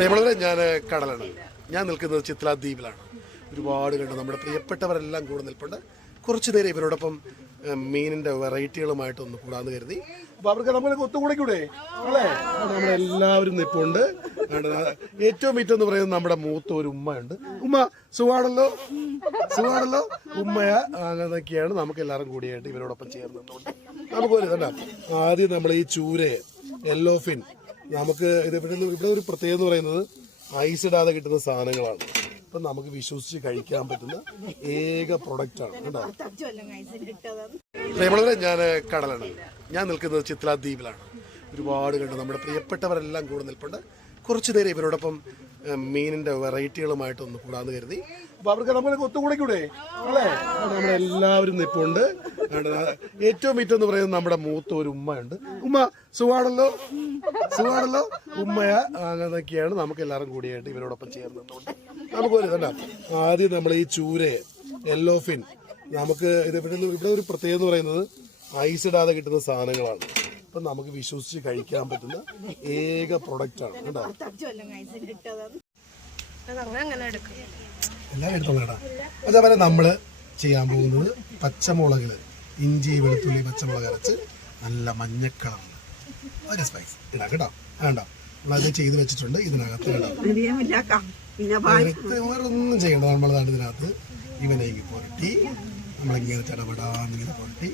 പ്രിയമുള്ളവരെ ഞാൻ കടലാണ്. ഞാൻ നിൽക്കുന്നത് ചിത്ര ദ്വീപിലാണ്. ഒരുപാട് കണ്ട് നമ്മുടെ പ്രിയപ്പെട്ടവരെല്ലാം കൂടെ നിൽപ്പുണ്ട്. കുറച്ചു നേരം ഇവരോടൊപ്പം മീനിന്റെ വെറൈറ്റികളുമായിട്ട് ഒന്ന് കൂടാന്ന് കരുതി. അപ്പൊ അവർക്ക് നമ്മളൊക്കെ ഒത്തുകൂടിക്കൂടെ? അല്ലേ? നമ്മളെല്ലാവരും നിൽപ്പുണ്ട്. കണ്ടോ? ഏറ്റവും മിറ്റം എന്ന് പറയുന്നത് നമ്മുടെ മൂത്ത ഒരു ഉമ്മയുണ്ട്. ഉമ്മ സുഖാണല്ലോ? സുഖാണല്ലോ? ഉമ്മയ? അങ്ങനെയൊക്കെയാണ് നമുക്ക് എല്ലാവരും കൂടിയായിട്ട് ഇവരോടൊപ്പം ചേർന്നിട്ടുണ്ട് നമുക്ക് ആദ്യം നമ്മൾ ഈ ചൂരയെ യെല്ലോ ഫിൻ നമുക്ക് ഇത് ഇവിടെ ഇവിടെ ഒരു പ്രത്യേകത എന്ന് പറയുന്നത് ഐസ് ഇടാതെ കിട്ടുന്ന സാധനങ്ങളാണ്. അപ്പം നമുക്ക് വിശ്വസിച്ച് കഴിക്കാൻ പറ്റുന്ന ഏക പ്രൊഡക്റ്റ് ആണ് കേട്ടോ ഞാൻ കടലാണ്. ഞാൻ നിൽക്കുന്നത് ചിത്ല ദ്വീപിലാണ്. ഒരുപാട് കണ്ട് നമ്മുടെ പ്രിയപ്പെട്ടവരെല്ലാം കൂടെ നിൽപ്പുണ്ട്. കുറച്ചു നേരം ഇവരോടൊപ്പം മീനിന്റെ വെറൈറ്റികളുമായിട്ട് ഒന്ന് കൂടാന്ന് കരുതി. അപ്പൊ അവർക്ക് നമ്മളൊക്കെ ഒത്തുകൂടിക്കൂടെ? അല്ലേ? നമ്മളെല്ലാവരും നിൽപ്പുണ്ട്. ഏറ്റവും ഏറ്റവും എന്ന് പറയുന്നത് നമ്മുടെ മൂത്ത ഒരു ഉമ്മയുണ്ട്. ഉമ്മ സുഖാണല്ലോ? സുഖാണല്ലോ ഉമ്മയ അങ്ങനെയൊക്കെയാണ് നമുക്ക് എല്ലാവരും കൂടിയായിട്ട് ഇവരോടൊപ്പം ചേർന്ന് നിന്നുകൊണ്ട് നമുക്ക് ഒരു ഇതണ്ട. ആദ്യം നമ്മൾ ഈ ചൂരയെ യെല്ലോ ഫിൻ നമുക്ക് ഇത് ഇവിടെ ഇവിടെ ഒരു പ്രത്യേകത എന്ന് പറയുന്നത് ഐസ് ഇടാതെ കിട്ടുന്ന സാധനങ്ങളാണ്. അപ്പം നമുക്ക് വിശ്വസിച്ച് കഴിക്കാൻ പറ്റുന്ന ഏക പ്രൊഡക്റ്റ് ആണ് കേട്ടോ എല്ലാം എടുത്തോളൂ അതേപോലെ നമ്മൾ ചെയ്യാൻ പോകുന്നത് പച്ചമുളകിൽ ഇഞ്ചി വെളുത്തുള്ളി പച്ചമുളക് അരച്ച് നല്ല മഞ്ഞക്കളർ ഒരു സ്പൈസ് ഇടാം. കേട്ടോ വേണ്ട നമ്മളത് ചെയ്ത് വെച്ചിട്ടുണ്ട്. ഇതിനകത്ത് കേട്ടോ പിന്നെ നേരത്തെ വേറെ ഒന്നും ചെയ്യണ്ട. നമ്മൾ നാട് ഇതിനകത്ത് ഇവനേക്ക് പുരട്ടി നമ്മളിങ്ങനെ ചടപടാന്നിങ്ങനെ പുരട്ടി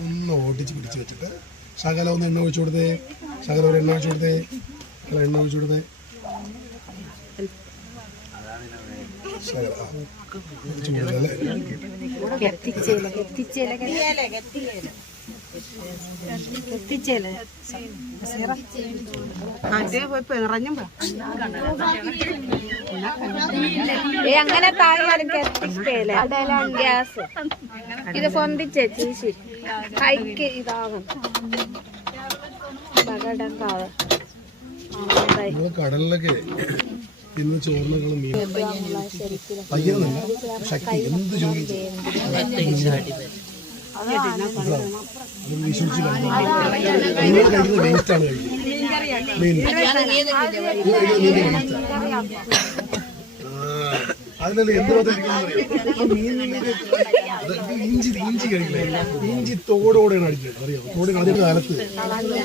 ഒന്ന് ഓടിച്ച് പിടിച്ച് വെച്ചിട്ട് ശകല ഒന്ന് എണ്ണ ഒഴിച്ചു കൊടുത്തേ. ശകല ഒരു എണ്ണ ഒഴിച്ചു കൊടുത്തേ. ശകല എണ്ണ ഒഴിച്ചു കൊടുത്തേ. ശകല ഒഴിച്ചു കൊടുത്തല്ലേ കൊടുത്തേ, ഏ അങ്ങനെ താഴെ കത്തിക്കേല ഗ്യാസ്. ഇത് പൊന്തിച്ചേ ചീശി. ഹൈക്ക് ഇതാകും പകടങ്കാവ് നമ്മൾ കടലിലൊക്കെ ഇന്ന് ചോറിനകളും മീൻ. പയ്യെന്നല്ല ശക്തി എന്ത് ജോലി എന്ത് ഇഞ്ചി ഇഞ്ചി കഴിക്കില്ലേ? ഇഞ്ചി തോടോടെയാണ് അടിക്കുന്നത് അറിയാമോ തോട് അതിന്റെ കാലത്ത്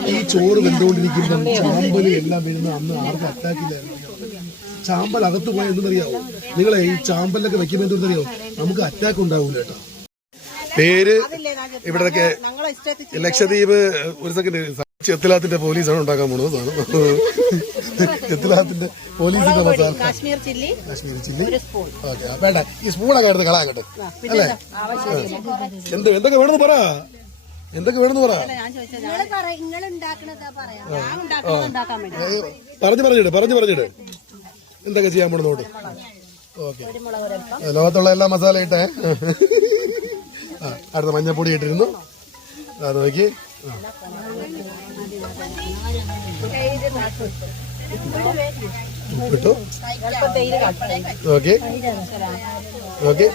ഈ ചോറ് വെന്തുകൊണ്ടിരിക്കുമ്പോൾ ചാമ്പൽ എല്ലാം വരുന്ന അന്ന് ആർക്കും അറ്റാക്ക് ഇല്ലായിരുന്നു ചാമ്പൽ അകത്ത് പോയാൽ എന്തെന്നറിയാവോ? നിങ്ങളെ ഈ ചാമ്പലിലൊക്കെ വെക്കുമ്പോൾ എന്തെന്നറിയാവോ? നമുക്ക് അറ്റാക്ക് ഉണ്ടാവൂല കേട്ടോ. പേര് ഇവിടെ ലക്ഷദ്വീപ് ഒരു സെക്കൻഡ് ചെത്തിലാത്തിന്റെ പോലീസാണ് ഉണ്ടാക്കാൻ പോണത് സാധനം ചെത്തിലാത്തിന്റെ പോലീസിന്റെ മസാല കാശ്മീർ ചില്ലി ഓക്കെ വേണ്ട. ഈ സ്പൂണൊക്കെ എടുത്ത് കളാകട്ടെ അല്ലേ? എന്ത് എന്തൊക്കെ വേണമെന്ന് പറ. എന്തൊക്കെ വേണമെന്ന് പറ. പറഞ്ഞു പറഞ്ഞിട് പറഞ്ഞു പറഞ്ഞിട്. എന്തൊക്കെ ചെയ്യാൻ പോണെന്ന് നോട്ട് ഓക്കെ. ലോകത്തുള്ള എല്ലാ മസാല ഇട്ടേ. അടുത്ത മഞ്ഞപ്പൊടി ഇട്ടിരുന്നു. അത് നോക്കി. ഉപ്പിട്ടു. ഓക്കെ ഓക്കെ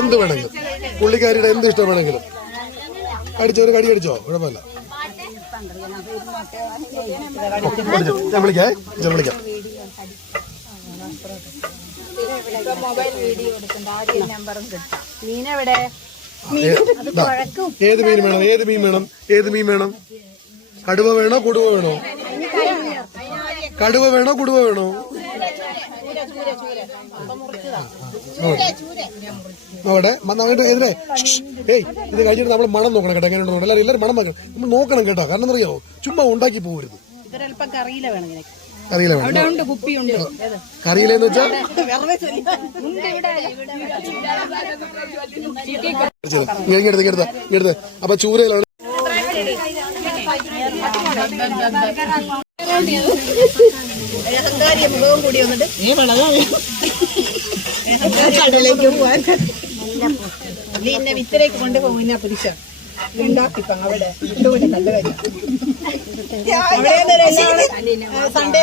എന്ത് വേണമെങ്കിലും. പുള്ളിക്കാരിയുടെ എന്ത് ഇഷ്ടം വേണമെങ്കിലും. അടിച്ചോ കടി അടിച്ചോ കുഴപ്പമില്ല. ഞാൻ വിളിക്കാം. ഞാൻ വിളിക്കാം. ഏ- ദാ. ഏത് മീൻ വേണം? ഏത് മീൻ വേണം? ഏത് മീൻ വേണം? കടുവ വേണോ കുടുവ വേണോ? കടുവ വേണോ കുടുവ വേണോ? നോക്കട്ടെ എതിരെ. ഏയ് ഇത് കഴിഞ്ഞിട്ട് നമ്മൾ മണം നോക്കണം കേട്ടോ. എങ്ങനെയുണ്ടോ എല്ലാവരും എല്ലാവരും മണം നോക്കണം. നമ്മൾ നോക്കണം കേട്ടോ. കാരണം എന്നറിയാമോ ചുമ്മാ ഉണ്ടാക്കി പോകരുത് ഇതൊരല്പം കറിയില്ല വേണം ഇങ്ങനെ കറിയില വേണം കറിയിലെന്ന് വെച്ചാൽ ഇങ്ങെടുത്ത് ഇങ്ങെടുത്ത് ഇങ്ങെടുത്ത് അപ്പൊ ചൂരയിലാണ്. നീ എന്നെ വിത്തിലേക്ക് കൊണ്ടുപോകുന്ന പുരുഷ. സൺഡേ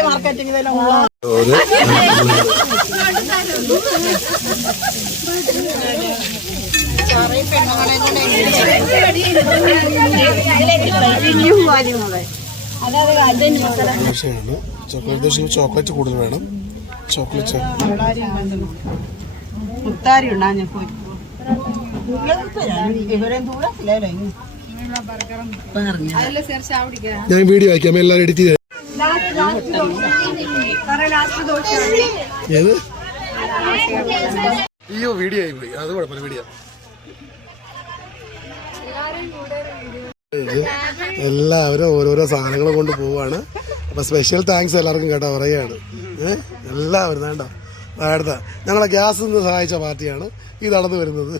ചോക്ലേറ്റ് ചോക്ലേറ്റ് കൂടുതൽ വേണം ചോക്ലേറ്റ് മുത്താരി ഉണ്ടാ ഞാൻ പോയി ഞാൻ വീഡിയോ അയക്കാം എല്ലാം എഡിറ്റ് ചെയ്ത് ഏത്? അയ്യോ വീഡിയോ ആയി പോയി. അത് കുഴപ്പമില്ല വീഡിയോ എല്ലാവരും ഓരോരോ സാധനങ്ങൾ കൊണ്ട് പോവാണ്. അപ്പൊ സ്പെഷ്യൽ താങ്ക്സ് എല്ലാവർക്കും കേട്ടോ പറയാണ് ഏഹ് എല്ലാവരും വേണ്ട. അടുത്ത ഞങ്ങളെ ഗ്യാസ് നിന്ന് സഹായിച്ച പാർട്ടിയാണ്. ഈ നടന്നു വരുന്നത്.